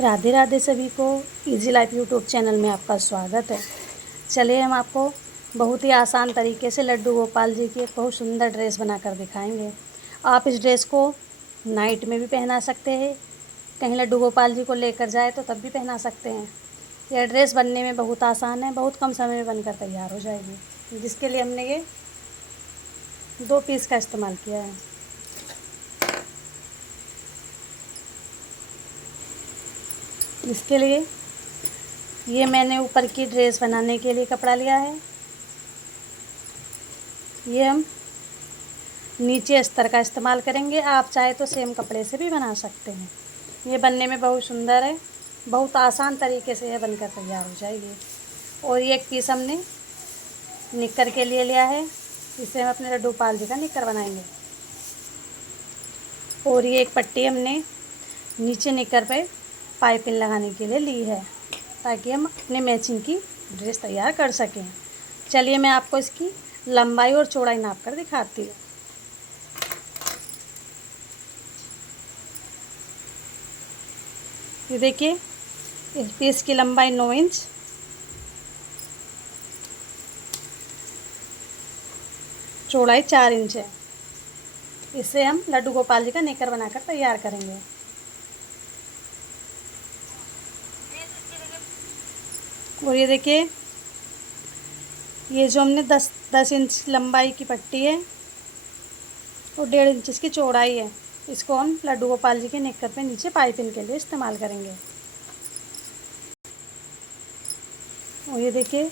राधे राधे सभी को। Easy life YouTube channel में आपका स्वागत है। चलिए हम आपको बहुत ही आसान तरीके से लड्डू गोपाल जी की एक बहुत सुंदर ड्रेस बनाकर दिखाएंगे। आप इस ड्रेस को नाइट में भी पहना सकते हैं, कहीं लड्डू गोपाल जी को लेकर जाए तो तब भी पहना सकते हैं। यह ड्रेस बनने में बहुत आसान है, बहुत कम समय में बनकर तैयार हो जाएगी, जिसके लिए हमने ये 2 पीस का इस्तेमाल किया है। इसके लिए ये मैंने ऊपर की ड्रेस बनाने के लिए कपड़ा लिया है। ये हम नीचे अस्तर का इस्तेमाल करेंगे, आप चाहे तो सेम कपड़े से भी बना सकते हैं। ये बनने में बहुत सुंदर है, बहुत आसान तरीके से यह बनकर तैयार हो जाएगी। और ये एक पीस हमने निक्कर के लिए लिया है, इससे हम अपने लड्डू गोपाल जी का निक्कर बनाएंगे। और ये एक पट्टी हमने नीचे निक्कर पे पाइपिंग लगाने के लिए ली है, ताकि हम अपने मैचिंग की ड्रेस तैयार कर सकें। चलिए मैं आपको इसकी लंबाई और चौड़ाई नाप कर दिखाती हूँ। ये देखिए, इस पीस की लंबाई 9 इंच, चौड़ाई 4 इंच है। इससे हम लड्डू गोपाल जी का निक्कर बनाकर तैयार करेंगे। और ये देखिए, ये जो हमने 10 इंच लंबाई की पट्टी है और 1.5 इंच इसकी चौड़ाई है, इसको हम लड्डू गोपाल जी के निक्कर पे नीचे पाइपिंग के लिए इस्तेमाल करेंगे। और ये देखिए,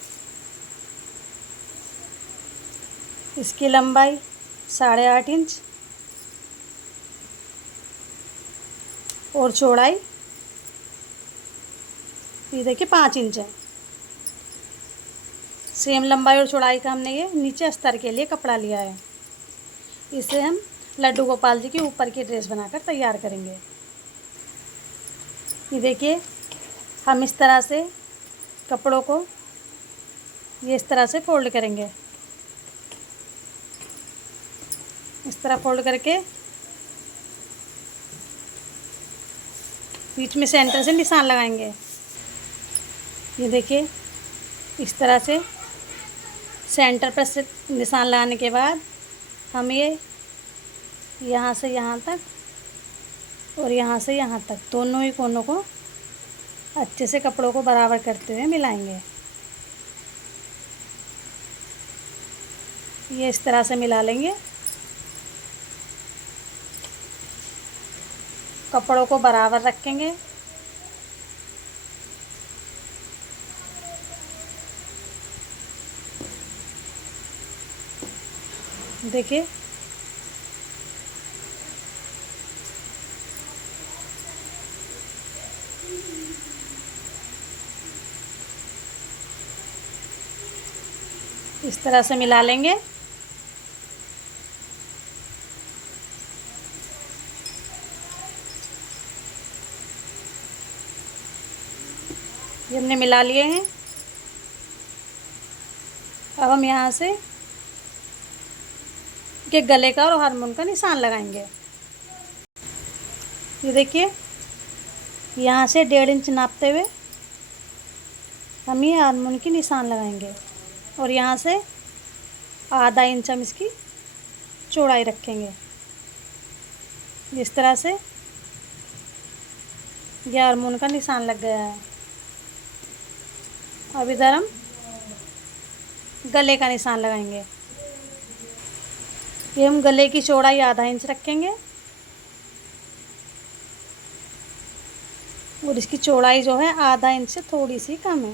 इसकी लंबाई 8.5 इंच और चौड़ाई ये देखिए 5 इंच है। सेम लंबाई और चौड़ाई का हमने ये नीचे अस्तर के लिए कपड़ा लिया है। इसे हम लड्डू गोपाल जी के ऊपर की ड्रेस बनाकर तैयार करेंगे। ये देखिए, हम इस तरह से कपड़ों को ये इस तरह से फोल्ड करेंगे। इस तरह फोल्ड करके बीच में सेंटर से निशान लगाएंगे। ये देखिए, इस तरह से सेंटर पर से निशान लगाने के बाद हम ये यहाँ से यहाँ तक और यहाँ से यहाँ तक दोनों ही कोनों को अच्छे से कपड़ों को बराबर करते हुए मिलाएंगे। ये इस तरह से मिला लेंगे, कपड़ों को बराबर रखेंगे। देखिए, इस तरह से मिला लेंगे। ये हमने मिला लिए हैं। अब हम यहाँ से के गले का और हारमोन का निशान लगाएंगे। ये देखिए, यहाँ से 1.5 इंच नापते हुए हम ये हारमोन की निशान लगाएंगे और यहाँ से आधा इंच हम इसकी चौड़ाई रखेंगे। इस तरह से ये हारमोन का निशान लग गया है। अब इधर हम गले का निशान लगाएंगे। ये हम गले की चौड़ाई आधा इंच रखेंगे और इसकी चौड़ाई जो है आधा इंच से थोड़ी सी कम है।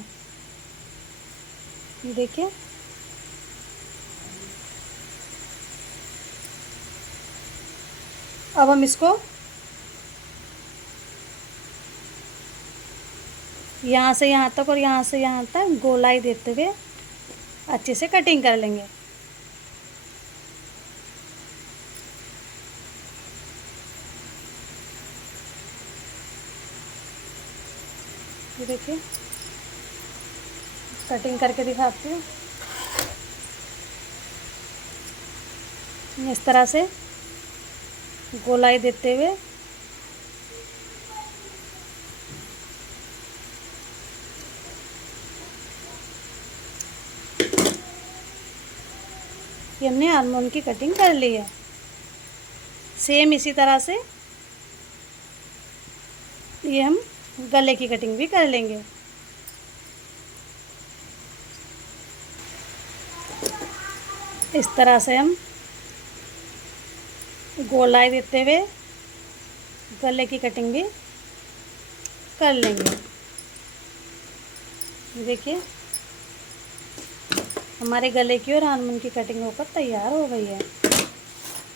ये देखिए, अब हम इसको यहाँ से यहाँ तक और यहाँ से यहाँ तक गोलाई देते हुए अच्छे से कटिंग कर लेंगे। ये देखिए, कटिंग करके दिखाती हूँ। इस तरह से गोलाई देते हुए ये हमने आलमंड की कटिंग कर ली है। सेम इसी तरह से ये हम गले की कटिंग भी कर लेंगे। इस तरह से हम गोलाई देते हुए गले की कटिंग भी कर लेंगे। देखिए हमारे गले की और आलमंड की कटिंग होकर तैयार हो गई है।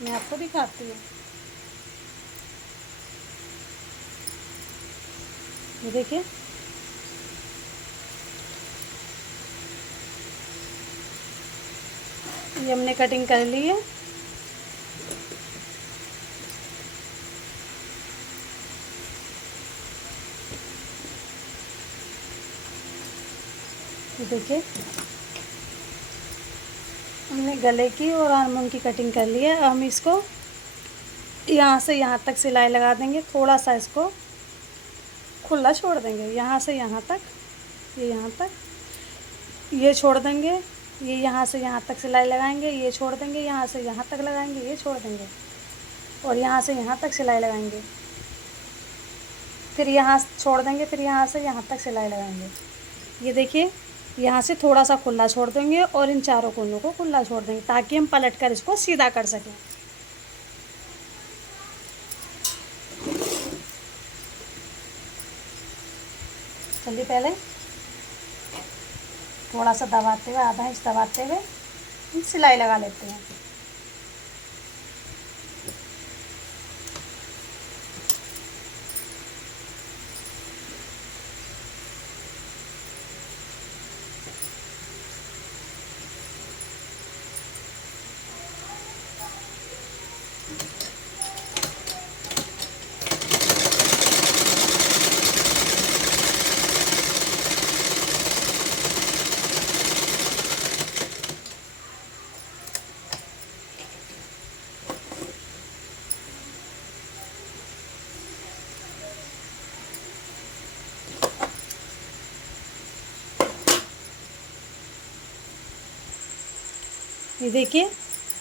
मैं आपको दिखाती हूँ। देखिए ये हमने कटिंग कर ली है। देखिए हमने गले की और आलमंड की कटिंग कर ली है। हम इसको यहाँ से यहाँ तक सिलाई लगा देंगे। थोड़ा सा इसको खुला छोड़ देंगे, यहाँ से यहाँ तक, ये यहाँ तक, ये छोड़ देंगे, ये यहाँ से यहाँ तक सिलाई लगाएंगे, ये छोड़ देंगे, यहाँ से यहाँ तक लगाएंगे, ये छोड़ देंगे और यहाँ से यहाँ तक सिलाई लगाएंगे, फिर यहाँ छोड़ देंगे, फिर यहाँ से यहाँ तक सिलाई लगाएंगे। ये देखिए यहाँ से थोड़ा सा खुला छोड़ देंगे और इन चारों कोनों को खुला छोड़ देंगे ताकि हम पलट कर इसको सीधा कर सकें। चलिए पहले थोड़ा सा दबाते हुए, आधा इंच दबाते हुए सिलाई लगा लेते हैं। ये देखिए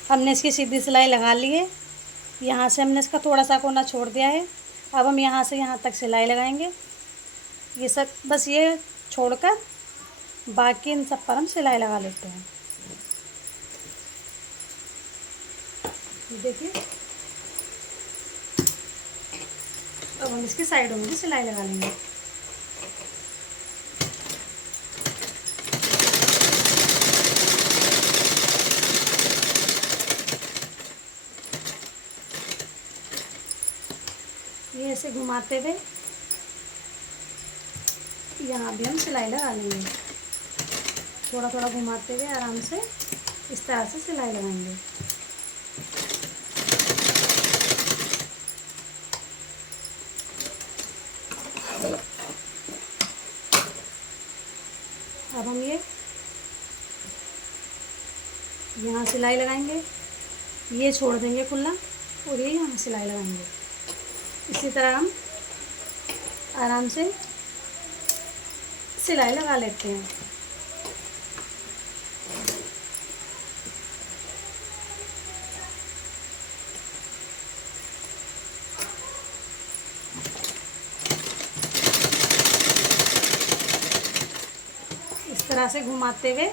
हमने इसकी सीधी सिलाई लगा ली है। यहाँ से हमने इसका थोड़ा सा कोना छोड़ दिया है। अब हम यहाँ से यहाँ तक सिलाई लगाएंगे। ये सब बस ये छोड़कर बाकी इन सब पर हम सिलाई लगा लेते हैं। देखिए अब हम इसकी साइडों में भी सिलाई लगा लेंगे। ये ऐसे घुमाते हुए यहाँ भी हम सिलाई लगा लेंगे। थोड़ा थोड़ा घुमाते हुए आराम से इस तरह से सिलाई लगाएंगे। अब हम ये यहाँ सिलाई लगाएंगे, ये छोड़ देंगे खुला और ये यहाँ सिलाई लगाएंगे। इसी तरह हम आराम से सिलाई लगा लेते हैं। इस तरह से घुमाते हुए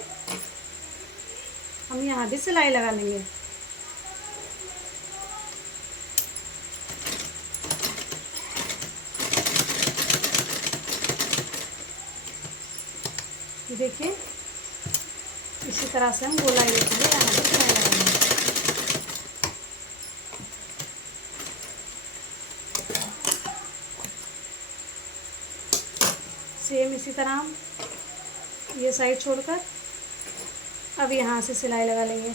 हम यहाँ भी सिलाई लगा लेंगे। देखिए इसी तरह से हम गोलाई लेते हुए यहाँ पे सिलाई लगाएंगे। सेम इसी तरह हम ये साइड छोड़कर अब यहाँ से सिलाई लगा लेंगे।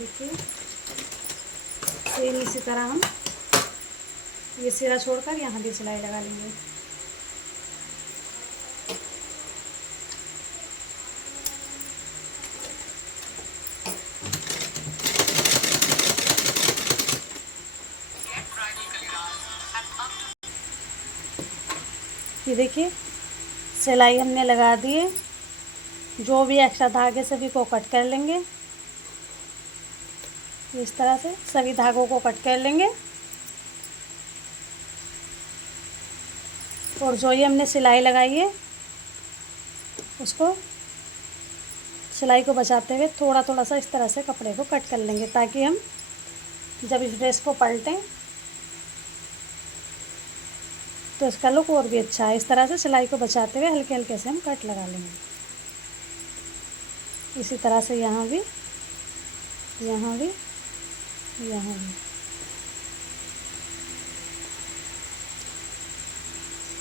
देखिए सेम इसी तरह हम ये सिरा छोड़कर यहाँ भी सिलाई लगा लेंगे। ये देखिए सिलाई हमने लगा दी है। जो भी एक्स्ट्रा धागे सभी को कट कर लेंगे। इस तरह से सभी धागों को कट कर लेंगे। और जो ये हमने सिलाई लगाई है उसको सिलाई को बचाते हुए थोड़ा थोड़ा सा इस तरह से कपड़े को कट कर लेंगे, ताकि हम जब इस ड्रेस को पलटें तो इसका लुक और भी अच्छा है। इस तरह से सिलाई को बचाते हुए हल्के हल्के से हम कट लगा लेंगे। इसी तरह से यहाँ भी, यहाँ भी, यहाँ भी।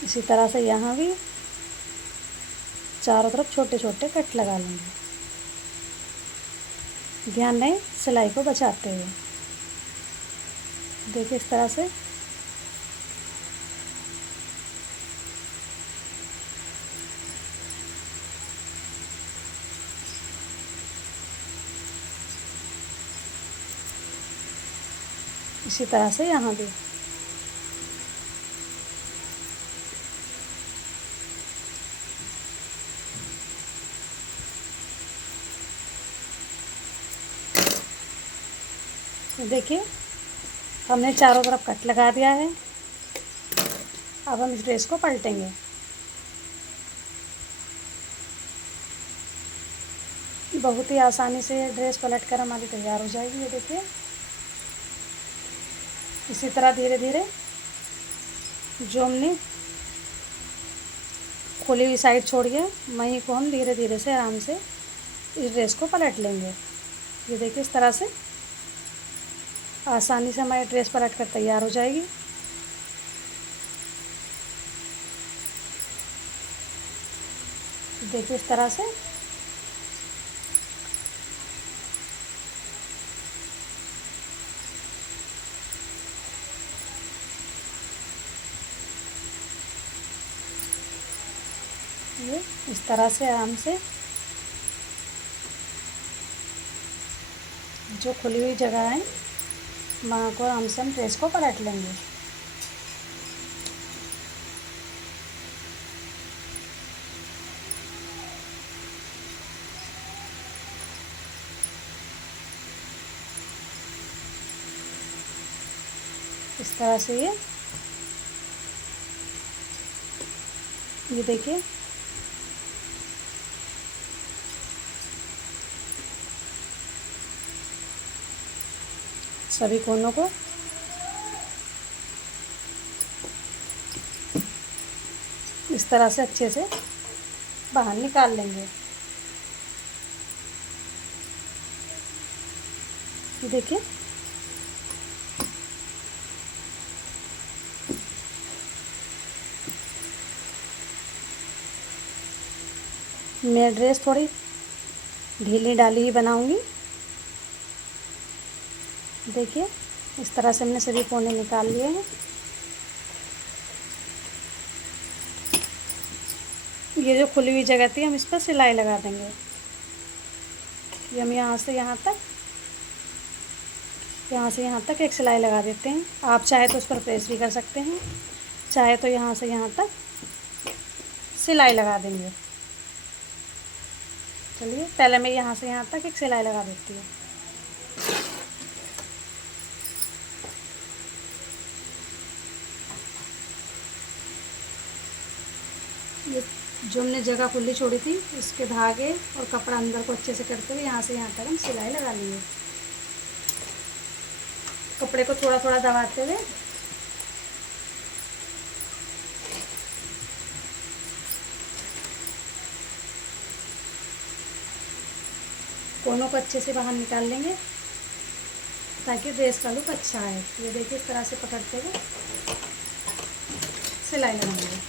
इसी तरह से यहाँ भी चारों तरफ छोटे छोटे कट लगा लेंगे। ध्यान रहे सिलाई को बचाते हुए। देखिए इस तरह से इसी तरह से यहाँ भी। देखिए हमने चारों तरफ कट लगा दिया है। अब हम इस ड्रेस को पलटेंगे। बहुत ही आसानी से ड्रेस पलट कर हमारी तैयार हो जाएगी। ये देखिए इसी तरह धीरे धीरे जो हमने खुली हुई साइड छोड़ी है वहीं को हम धीरे धीरे से आराम से इस ड्रेस को पलट लेंगे। ये देखिए इस तरह से आसानी से हमारी ड्रेस पलट कर तैयार हो जाएगी। देखिए इस तरह से ये इस तरह से आराम से जो खुली हुई जगह है वहाँ को आराम से हम ड्रेस को पलट लेंगे। इस तरह से ये देखिए सभी कोनों को इस तरह से अच्छे से बाहर निकाल लेंगे। देखिए मैं ड्रेस थोड़ी ढीली ढाली ही बनाऊंगी। देखिए इस तरह से हमने सभी कोने निकाल लिए हैं। ये जो खुली हुई जगह थी हम इस पर सिलाई लगा देंगे। ये हम यहाँ से यहाँ तक एक सिलाई लगा देते हैं। आप चाहे तो उस पर प्रेस भी कर सकते हैं, चाहे तो यहाँ से यहाँ तक सिलाई लगा देंगे। चलिए पहले मैं यहाँ से यहाँ तक एक सिलाई लगा देती हूँ। ये जो हमने जगह खुली छोड़ी थी इसके धागे और कपड़ा अंदर को अच्छे से करते हुए यहाँ से यहाँ तक हम सिलाई लगा लेंगे। कपड़े को थोड़ा थोड़ा दबाते हुए कोनों को अच्छे से बाहर निकाल लेंगे ताकि ड्रेस का लुक अच्छा आए। ये देखिए इस तरह से पकड़ते हुए सिलाई लगाएंगे।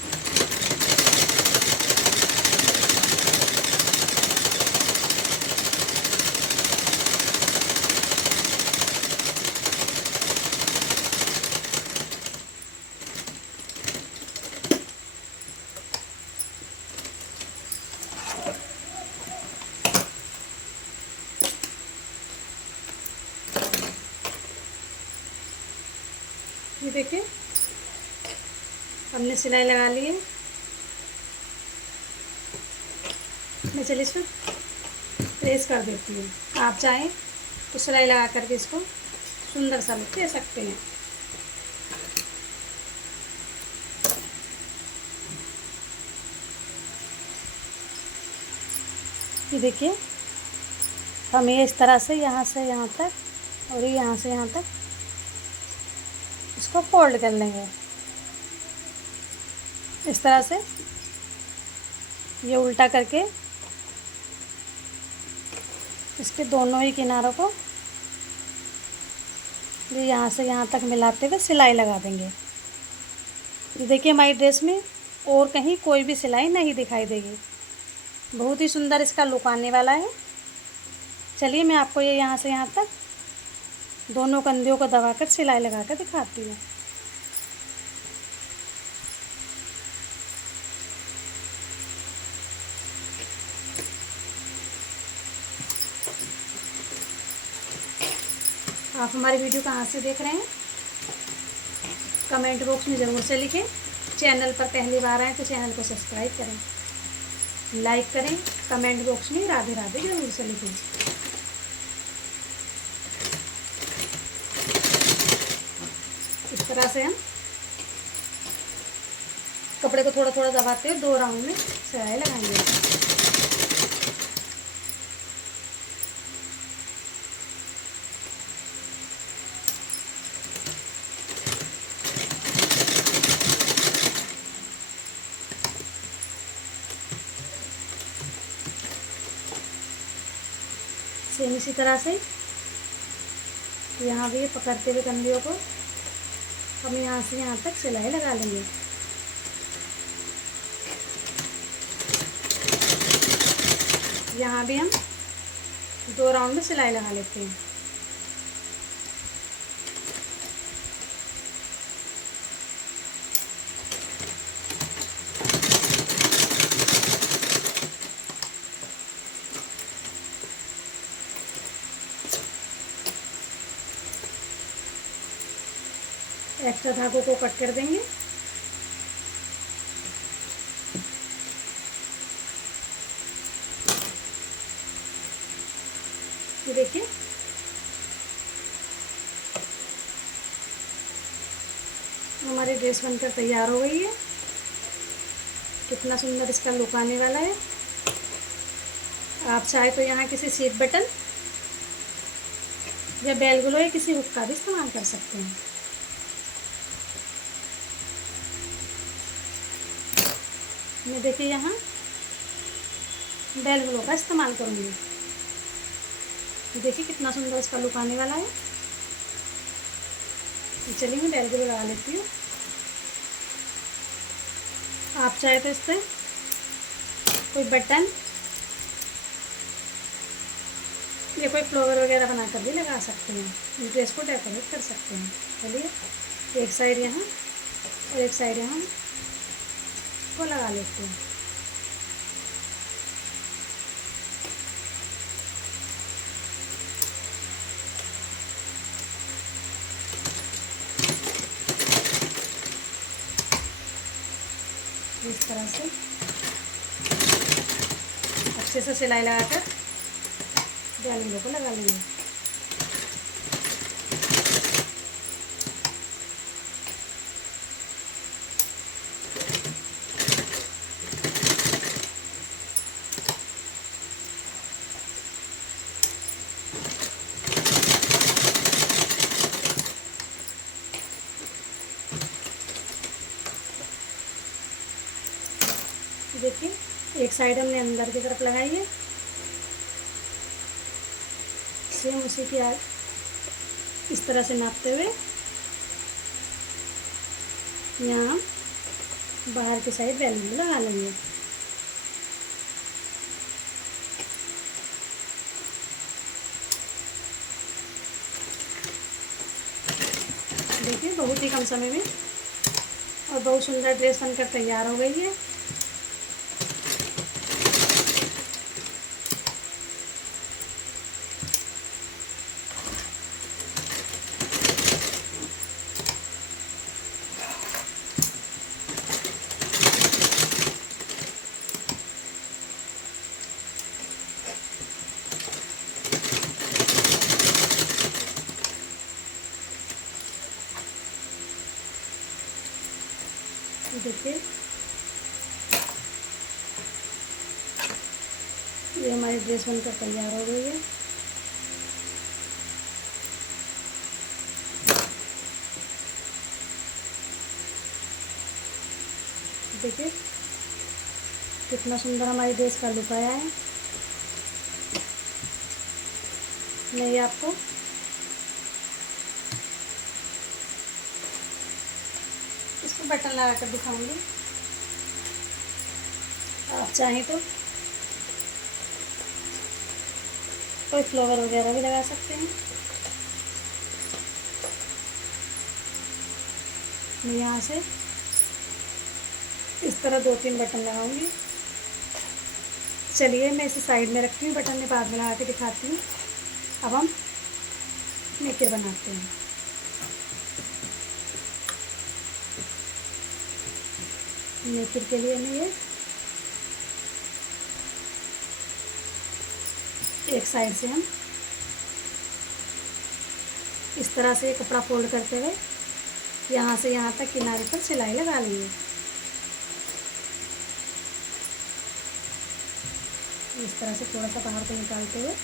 ये देखिए हमने सिलाई लगा ली है। मैं चलिए इसमें प्रेस कर देती हूँ। आप चाहें तो सिलाई लगा करके इसको सुंदर सा लुक दे सकते हैं। ये देखिए हम ये इस तरह से यहाँ तक और ये यहाँ से यहाँ तक इसको फोल्ड कर लेंगे। इस तरह से ये उल्टा करके इसके दोनों ही किनारों को ये यहाँ से यहाँ तक मिलाते हुए सिलाई लगा देंगे। ये देखिए हमारी ड्रेस में और कहीं कोई भी सिलाई नहीं दिखाई देगी। बहुत ही सुंदर इसका लुक आने वाला है। चलिए मैं आपको ये यहाँ से यहाँ तक दोनों कंधियों को दबाकर सिलाई लगा कर दिखाती हूँ। आप हमारी वीडियो कहाँ से देख रहे हैं कमेंट बॉक्स में ज़रूर से लिखें। चैनल पर पहली बार आए तो चैनल को सब्सक्राइब करें, लाइक करें, कमेंट बॉक्स में राधे राधे ज़रूर से लिखें। इस तरह से हम कपड़े को थोड़ा थोड़ा दबाते हुए 2 राउंड में सिलाई लगाएंगे। सेम इसी तरह से यहाँ भी पकड़ते हुए कंधियों को हम यहाँ से यहाँ तक सिलाई लगा लेंगे। यहाँ भी हम 2 राउंड में सिलाई लगा लेते हैं। एक्स्ट्रा धागों को कट कर देंगे। ये देखिए हमारी ड्रेस बनकर तैयार हो गई है। कितना सुंदर इसका लुक आने वाला है। आप चाहे तो यहाँ किसी सीट बटन या बेल ग्लो या किसी हुक का भी इस्तेमाल कर सकते हैं। मैं देखिए यहाँ बेल ग्लो का इस्तेमाल करूँगी। देखिए कितना सुंदर इसका लुक आने वाला है। चलिए मैं बेल ग्लो लगा लेती हूँ। आप चाहे तो इस पर कोई बटन या कोई फ्लावर वगैरह बनाकर भी लगा सकते हैं। इस ड्रेस को डेकोरेट कर सकते हैं। चलिए एक साइड यहाँ और एक साइड यहाँ को लगा लेते हैं। इस तरह से अच्छे से सिलाई लगाकर जालियों को लगा लेंगे। देखिए एक साइड हमने अंदर की तरफ लगाई है। सेम उसी के इस तरह से नापते हुए यहाँ बाहर की साइड वैल्यू लगा लेंगे। देखिए बहुत ही कम समय में और बहुत सुंदर ड्रेस बनकर तैयार हो गई है। देखिए ये हमारी ड्रेस बनकर तैयार हो गई है। देखिए कितना सुंदर हमारी ड्रेस का लुक आया है। मैं ये आपको इसको बटन लगा कर दिखाऊंगी। आप चाहें तो कोई फ्लावर वगैरह भी लगा सकते हैं। मैं यहाँ से इस तरह 2-3 बटन लगाऊंगी। चलिए मैं इसे साइड में रखती हूँ, बटन में बाद में लगा के दिखाती हूँ। अब हम नेकर बनाते हैं। नेकर के लिए मैं ये एक साइड से हम इस तरह से कपड़ा फोल्ड करते हुए यहाँ से यहाँ तक किनारे पर सिलाई लगा लेंगे। इस तरह से थोड़ा सा बाहर को निकालते हुए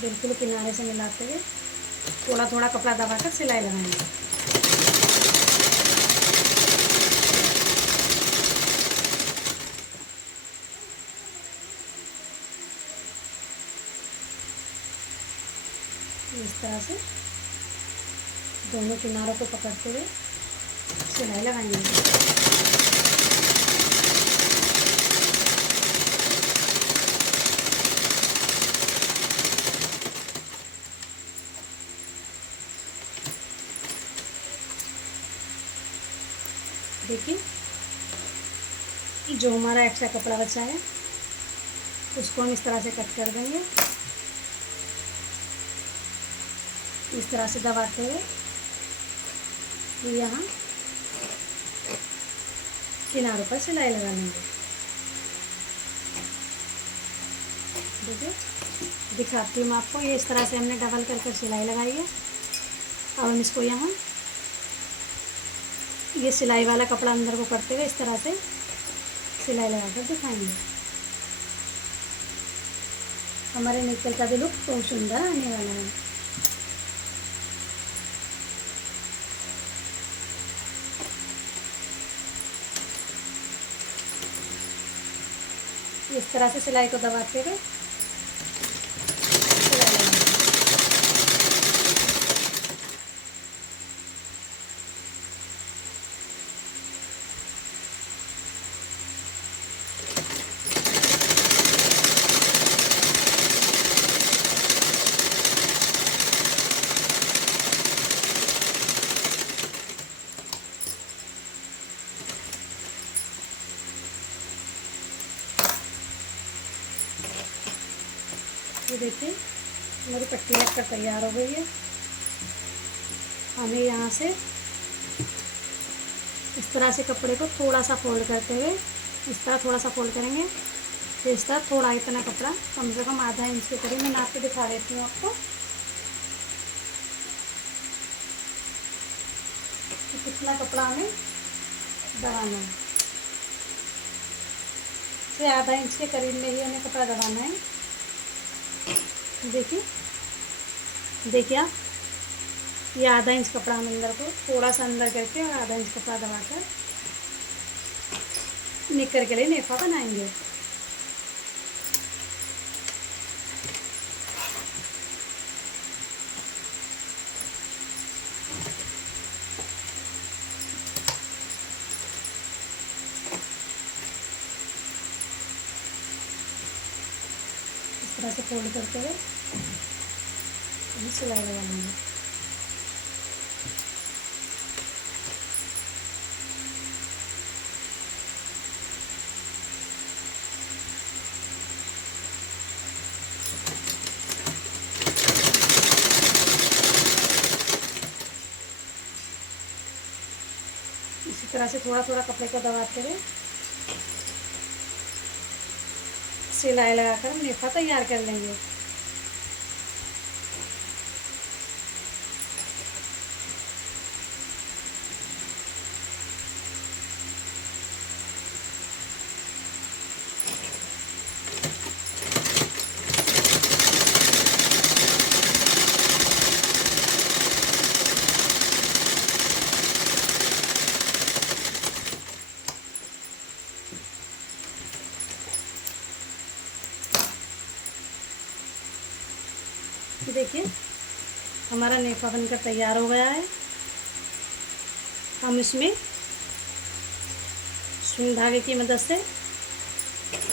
बिल्कुल किनारे से मिलाते हुए थोड़ा थोड़ा कपड़ा दबाकर सिलाई लगाएंगे। इस तरह से दोनों किनारों को पकड़ते हुए सिलाई लगाएंगे। देखिए जो हमारा एक्स्ट्रा कपड़ा बचा है उसको हम इस तरह से कट कर देंगे। इस तरह से दबाते हुए यहाँ किनारों पर सिलाई लगा लेंगे। देखिए दिखाती हूँ मैं आपको। ये इस तरह से हमने डबल कर सिलाई लगाई है। अब हम इसको यहाँ ये सिलाई वाला कपड़ा अंदर को करते हुए इस तरह से सिलाई लगाकर दिखाएंगे। हमारे नेकर का भी लुक बहुत सुंदर आने वाला है। इस तरह से सिलाई को दबाते हुए सिलाई लगाएंगे। ये देखिए हमारी पट्टी लगकर तैयार हो गई है। हमें यहाँ से इस तरह से कपड़े को थोड़ा सा फोल्ड करते हुए इस तरह थोड़ा सा फोल्ड करेंगे। फिर इस तरह थोड़ा इतना कपड़ा कम से कम आधा इंच के करीब मैं नाप के दिखा देती हूँ आपको कि कितना कपड़ा हमें दबाना है। फिर आधा इंच के करीब में ही हमें कपड़ा दबाना है। देखिए आप ये आधा इंच कपड़ा हम अंदर को थोड़ा सा अंदर करके और आधा इंच कपड़ा दबाकर निकर के लिए नेफा बनाएंगे। इस तरह से फोल्ड करते हुए सिलाई लगा लेंगे। इसी तरह से थोड़ा थोड़ा कपड़े को दबाते हुए सिलाई लगाकर हम नेफा तैयार कर लेंगे। हमारा नेफा बनकर तैयार हो गया है। हम इसमें सुई धागे की मदद से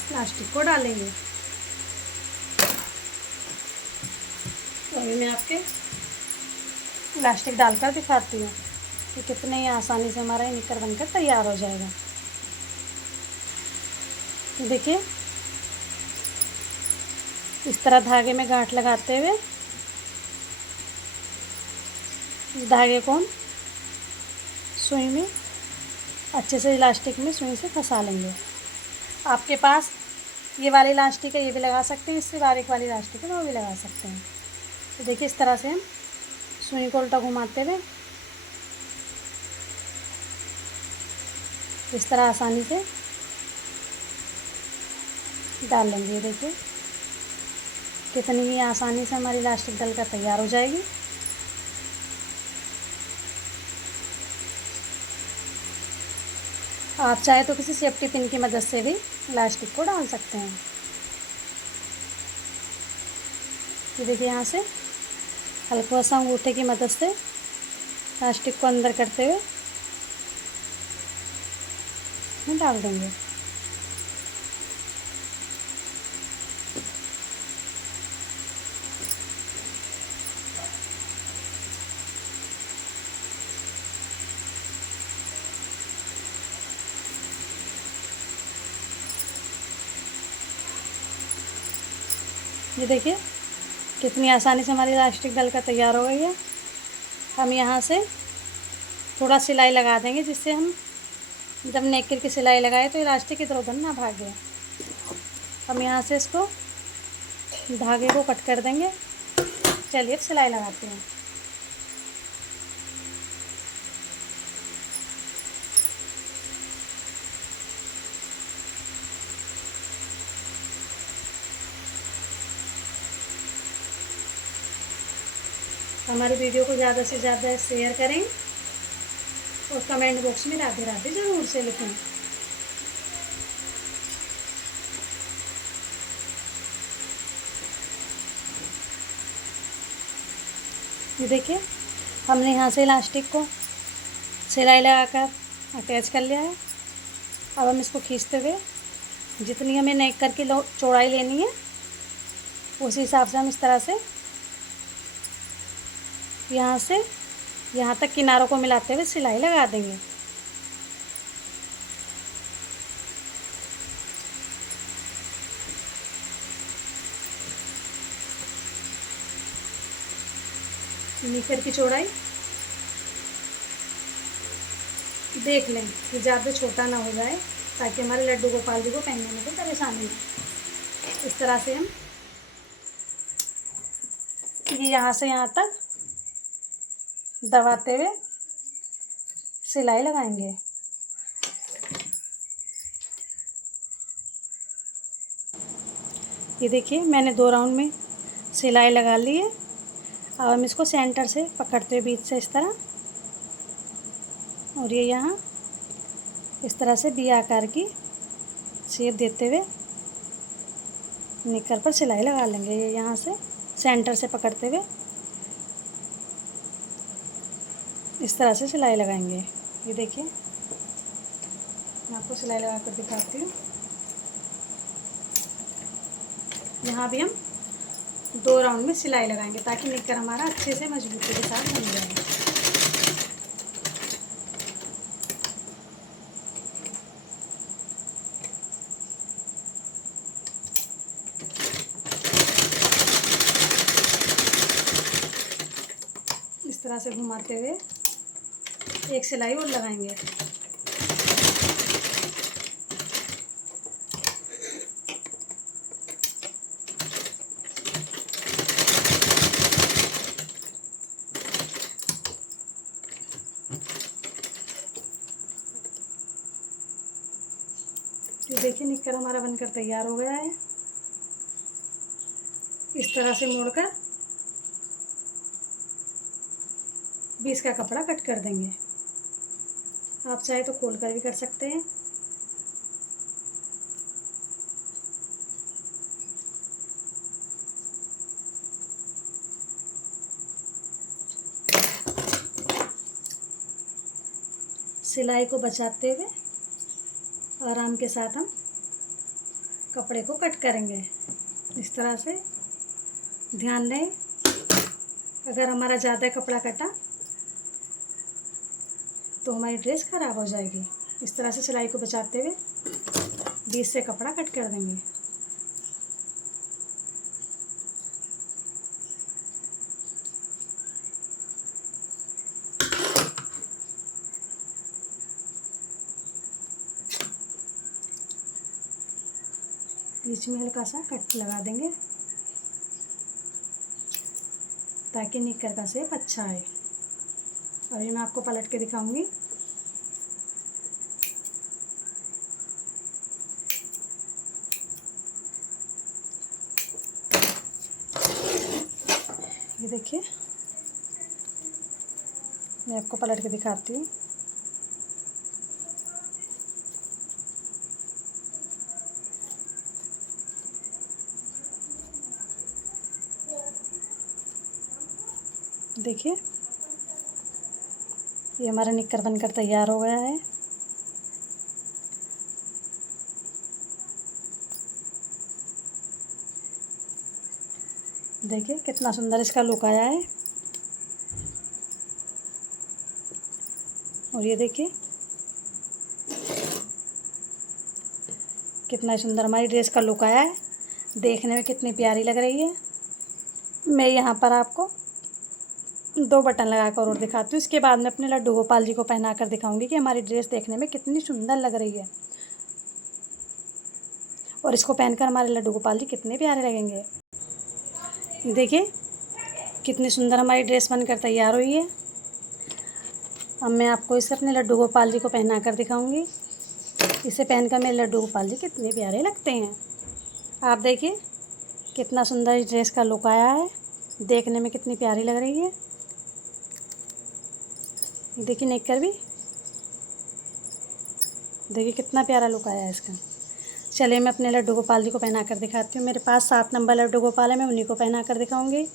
प्लास्टिक को डालेंगे। तो अभी मैं आपके प्लास्टिक डालकर दिखाती हूँ कि कितने ही आसानी से हमारा ये निकर बनकर तैयार हो जाएगा। देखिए, इस तरह धागे में गांठ लगाते हुए इस धागे को हम सुई में अच्छे से इलास्टिक में सुई से फंसा लेंगे। आपके पास ये वाली इलास्टिक है, ये भी लगा सकते हैं, इससे बारीक वाली इलास्टिक है वो भी लगा सकते हैं। तो देखिए, इस तरह से हम सुई को उल्टा घुमाते हुए इस तरह आसानी से डाल लेंगे। देखिए कितनी ही आसानी से हमारी इलास्टिक डलकर तैयार हो जाएगी। आप चाहे तो किसी सेफ्टी पिन की मदद से भी इलास्टिक को डाल सकते हैं। ये देखिए, यहाँ से हल्का सा अंगूठे की मदद से इलास्टिक को अंदर करते हुए में डाल देंगे। ये देखिए कितनी आसानी से हमारी इलास्टिक डलकर तैयार हो गई है। हम यहाँ से थोड़ा सिलाई लगा देंगे, जिससे हम जब नेकर की सिलाई लगाए तो इलास्टिक इधर उधर ना भागे। हम यहाँ से इसको धागे को कट कर देंगे। चलिए अब सिलाई लगाते हैं। हमारी वीडियो को ज़्यादा से ज़्यादा शेयर करें और कमेंट बॉक्स में राधे राधे ज़रूर से लिखें। ये देखिए, हमने यहाँ से इलास्टिक को सिलाई लगाकर अटैच कर लिया है। अब हम इसको खींचते हुए जितनी हमें नेकर की चौड़ाई लेनी है उसी हिसाब से हम इस तरह से यहाँ से यहाँ तक किनारों को मिलाते हुए सिलाई लगा देंगे। निकर की चौड़ाई देख लें कि ज़्यादा छोटा ना हो जाए, ताकि हमारे लड्डू गोपाल जी को पहनने में कोई परेशानी हो। इस तरह से हम ये यहाँ से यहाँ तक दबाते हुए सिलाई लगाएंगे। ये देखिए, मैंने 2 राउंड में सिलाई लगा ली है। अब हम इसको सेंटर से पकड़ते हुए बीच से इस तरह, और ये यहाँ इस तरह से वी आकार की शेप देते हुए निकर पर सिलाई लगा लेंगे। ये यहाँ से सेंटर से पकड़ते हुए इस तरह से सिलाई लगाएंगे। ये देखिए, मैं आपको सिलाई लगा कर दिखाती हूँ। यहाँ भी हम 2 राउंड में सिलाई लगाएंगे ताकि निकर हमारा अच्छे से मजबूती के साथ बन जाए। इस तरह से घुमाते हुए एक सिलाई और लगाएंगे। तो देखिए, निकर हमारा बनकर तैयार हो गया है। इस तरह से मोड़कर बीच का कपड़ा कट कर देंगे। आप चाहे तो खोल कर भी कर सकते हैं। सिलाई को बचाते हुए आराम के साथ हम कपड़े को कट करेंगे। इस तरह से ध्यान दें, अगर हमारा ज़्यादा कपड़ा कटा तो हमारी ड्रेस ख़राब हो जाएगी। इस तरह से सिलाई को बचाते हुए बीच से कपड़ा कट कर देंगे। बीच में हल्का सा कट लगा देंगे ताकि निक्कर का शेप अच्छा आए। अभी मैं आपको पलट के दिखाऊंगी। ये देखिए, मैं आपको पलट के दिखाती हूँ। देखिए, ये हमारा निक्कर बनकर तैयार हो गया है। देखिए कितना सुंदर इसका लुक आया है। और ये देखिए कितना सुंदर हमारी ड्रेस का लुक आया है, देखने में कितनी प्यारी लग रही है। मैं यहाँ पर आपको 2 बटन लगा कर और दिखाती हूँ। इसके बाद में अपने लड्डू गोपाल जी को पहना कर दिखाऊंगी कि हमारी ड्रेस देखने में कितनी सुंदर लग रही है और इसको पहनकर हमारे लड्डू गोपाल जी कितने प्यारे लगेंगे। देखिए कितनी सुंदर हमारी ड्रेस बनकर तैयार हुई है। अब मैं आपको इसे अपने लड्डू गोपाल जी को पहना कर दिखाऊंगी। इसे पहनकर मेरे लड्डू गोपाल जी कितने प्यारे लगते हैं। आप देखिए कितना सुंदर इस ड्रेस का लुक आया है, देखने में कितनी प्यारी लग रही है। देखिए नेकर भी, देखिए कितना प्यारा लुक आया है इसका। चलिए मैं अपने लड्डू गोपाल जी को पहना कर दिखाती हूँ। मेरे पास 7 नंबर लड्डू गोपाल है, मैं उन्हीं को पहना कर दिखाऊंगी।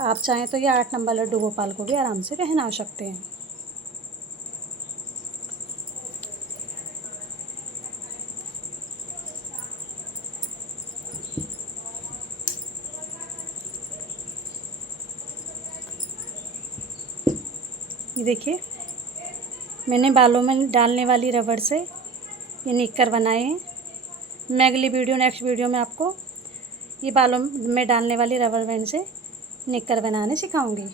आप चाहें तो ये 8 नंबर लड्डू गोपाल को भी आराम से पहना सकते हैं। ये देखिए मैंने बालों में डालने वाली रबड़ से ये निक्कर बनाए हैं। मैं अगली वीडियो नेक्स्ट वीडियो में आपको ये बालों में डालने वाली रबड़ बैंड से निक्कर बनाने सिखाऊंगी।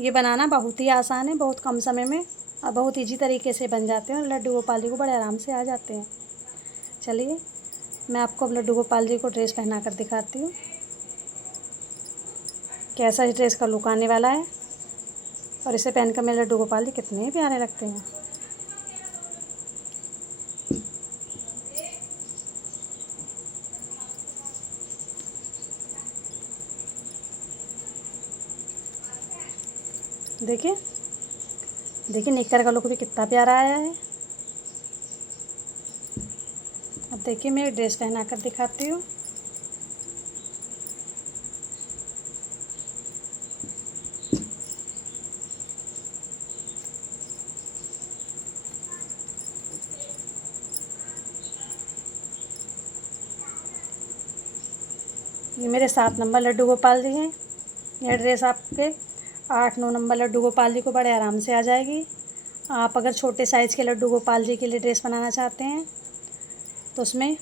ये बनाना बहुत ही आसान है, बहुत कम समय में और बहुत इजी तरीके से बन जाते हैं और लड्डू गोपाल जी को बड़े आराम से आ जाते हैं। चलिए मैं आपको अब लड्डू गोपाल जी को ड्रेस पहना कर दिखाती हूँ कैसा इस ड्रेस का लुक आने वाला है और इसे पहनकर मेरे लड्डू गोपाल जी कितने प्यारे लगते हैं। देखिए देखिए निक्कर का लुक भी कितना प्यारा आया है। अब देखिए मैं ड्रेस पहना कर दिखाती हूँ। ये मेरे 7 नंबर लड्डू गोपाल जी हैं। यह ड्रेस आपके 8-9 नंबर लड्डू गोपाल जी को बड़े आराम से आ जाएगी। आप अगर छोटे साइज़ के लड्डू गोपाल जी के लिए ड्रेस बनाना चाहते हैं तो उसमें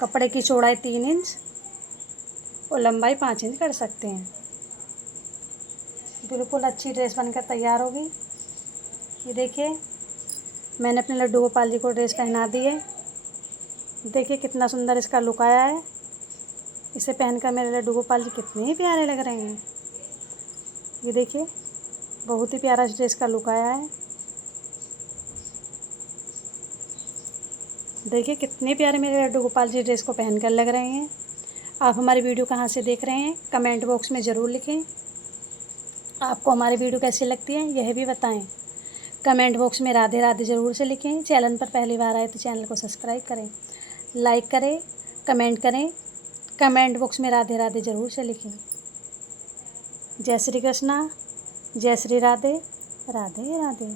कपड़े की चौड़ाई 3 इंच और लंबाई 5 इंच कर सकते हैं। बिल्कुल अच्छी ड्रेस बनकर तैयार होगी। ये देखिए मैंने अपने लड्डू गोपाल जी को ड्रेस पहना दी है। देखिए कितना सुंदर इसका लुक आया है। इसे पहनकर मेरे लड्डू गोपाल जी कितने प्यारे लग रहे हैं। ये देखिए बहुत ही प्यारा इस ड्रेस का लुक आया है। देखिए कितने प्यारे मेरे लड्डू गोपाल जी ड्रेस को पहनकर लग रहे हैं। आप हमारी वीडियो कहाँ से देख रहे हैं कमेंट बॉक्स में ज़रूर लिखें। आपको हमारी वीडियो कैसी लगती है यह भी बताएं। कमेंट बॉक्स में राधे राधे ज़रूर से लिखें। चैनल पर पहली बार आए तो चैनल को सब्सक्राइब करें, लाइक करें, कमेंट करें। कमेंट बॉक्स में राधे राधे ज़रूर से लिखें। जय श्री कृष्णा, जय श्री राधे, राधे राधे।